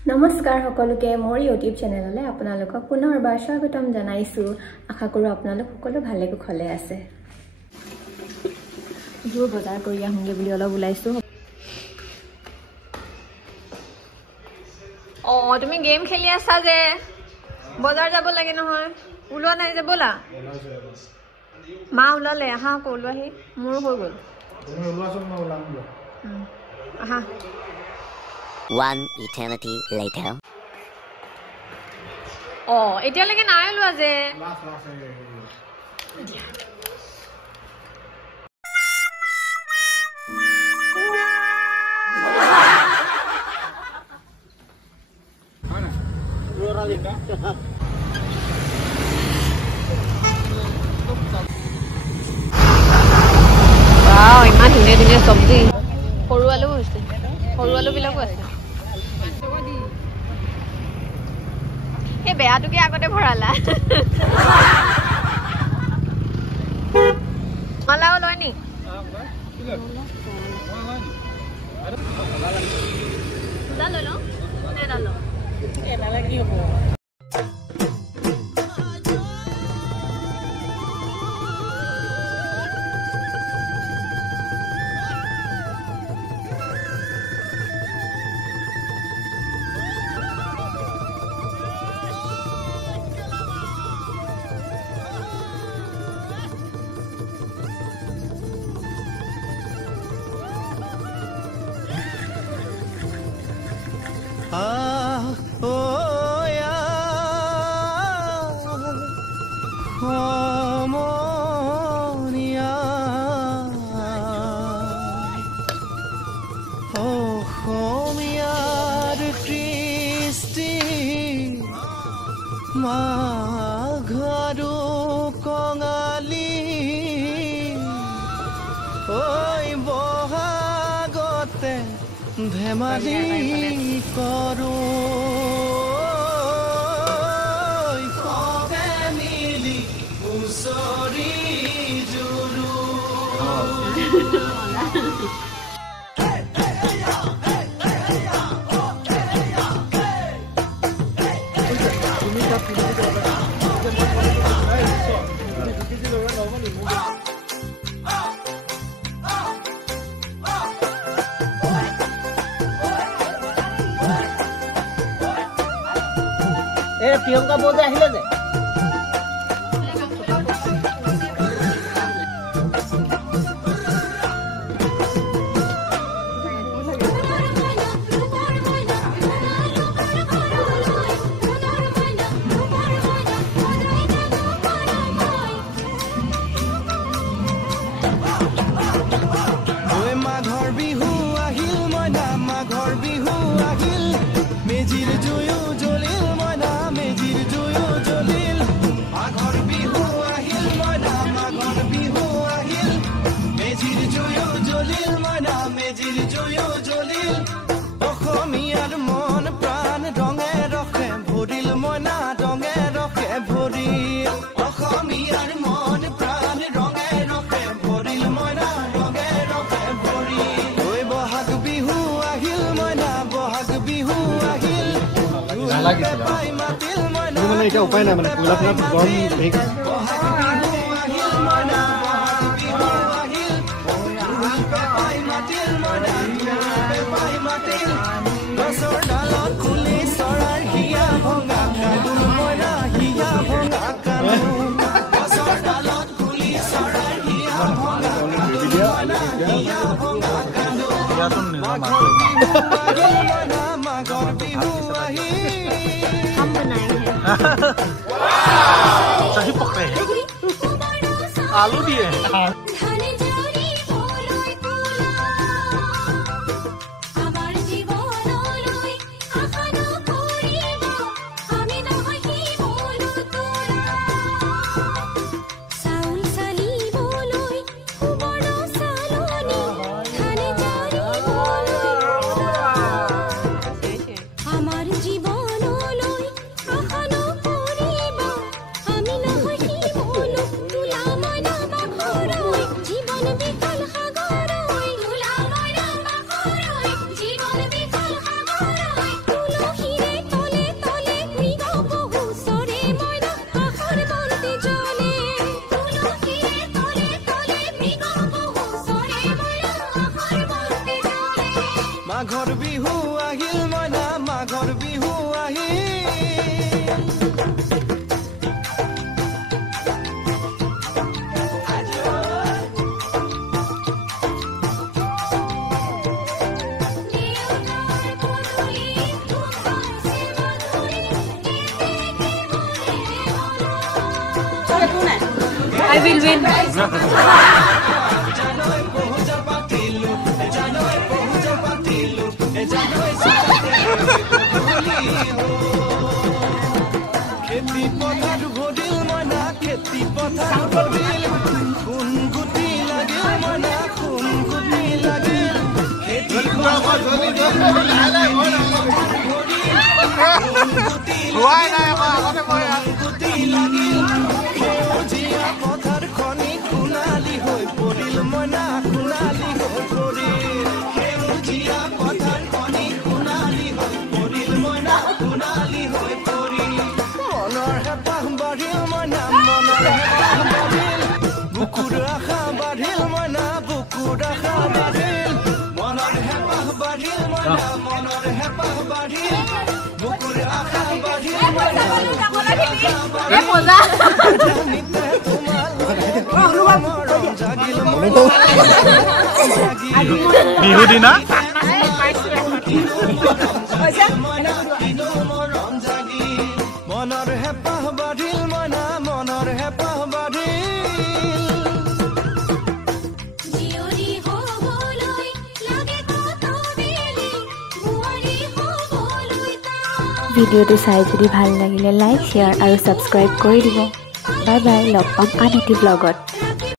নমস্কাৰ সকলোকে মোৰ ইউটিউব চেনেললৈ আপোনালোকক পুনৰবাৰ স্বাগতম জনাইছো আশা কৰো আপোনালোক সকলো ভালে কুশলে আছে জোৰ বজাৰ কৰি আহোঁগে বুলি অলপ ওলাইছো তুমি গেম খেলি আছা যে বজাৰ যাব লাগে নহয় ওলোৱা নাই যে বলা মা ওলালে আহা কোলোৱাহি মোৰ হৈ গ'ল তুমি ওলাচোন মই ওলাম আহা One eternity later. এতিয়ালৈকে নাই ওলোৱা যে ইমান ধুনীয়া ধুনীয়া চব্জি সৰু আলু হৈছে সৰু আলু বিলাকো আছে এই বেয়াটোকে আগতে ভৰালা মলাও লয় নি লৈ লওঁ কি হ'ব মাঘৰো কঙালী ঐ বহাগতে ধেমালি কৰোঁ সবে মিলি হুঁচৰি জুৰো প্ৰিয়ংকা বৌ যে আহিলে যে মাঘৰ বিহু আহিল মইনা মাঘৰ বিহু আহিল মেজিৰ জুয়ো জ্বলিল মইনা মেজিৰ জুয়ো জ্বলিল মাঘৰ বিহু আহিল মইনা মাঘৰ বিহু আহিল মেজিৰ জুয়ো জ্বলিল মইনা মেজিৰ জুয়ো জ্বলিল অসমীয়াৰ মন প্ৰাণ ৰঙে ৰখে ভৰিল মইনা ৰঙে ৰখে ভৰিল অসমীয়াৰ মন প্ৰাণ ৰঙে ৰখে ভৰিল মইনা ৰঙে ৰখে ভৰিল ঐ বহাগ বিহু আহিল মইনা বহাগ বিহু আহিল পাই মাতিল মইনা মানে এটা উপায় নাই মানে পুৰা পুৰা গৰম হেৰি বহাগ বিহু আহিল মইনা বহাগ বিহু আহিল পাই মাতিল মইনা পাই মাতিল গছৰ ডালত ফুলি চৰাইৰ হিয়া ভঙা কান্দোন মইনা হিয়া ভঙা কান্দোন গছৰ ডালত ফুলি চৰাইৰ হিয়া ভঙা কান্দোন মইনা হিয়া ভঙা কান্দোন মাঘৰ বিহু আহিল মইনা মাঘৰ বিহু আহিল हम बनाए हैं सही पकड़े आलू दिए জীবন মাঘৰ বিহু আহিল মইনা মাঘৰ বিহু আহিল I will win. খেতি পথাৰ ভৰিল মনা খেতি পথাৰ ভৰিল খুন গুটি লাগিল মনা খুন গুটি লাগিল খেতি পথাৰ গুটি লাগিল সেউজীয়া পথাৰ খনি সোণালী হৈ পৰিল মনা সোণালী হৈ পৰিল সেউজীয়া পথাৰ খনি সোণালী হৈ পৰিল মনা সোণালী হৈ পৰিল মনৰ হেঁপাহ বাঢ়িল মনা মনৰ হেঁপাহ বাঢ়িল বুকুৰ আশা বাঢ়িল মনা বুকুৰ আশা বাঢ়িল মনৰ হেঁপাহ বাঢ়িল মনা মনৰ হেঁপাহ বাঢ়িল বুকুৰ আশা বাঢ়িল মনা মজা বিহু দিনা মনৰ হেঁপাহ বাঢ়িল মনা মনৰ হেঁপাহ বাঢ়িল ভিডিঅ'টো চাই যদি ভাল লাগিলে লাইক শ্বেয়াৰ আৰু ছাবস্ক্ৰাইব কৰি দিব বাই বাই লগ পাম আন এটি ব্লগত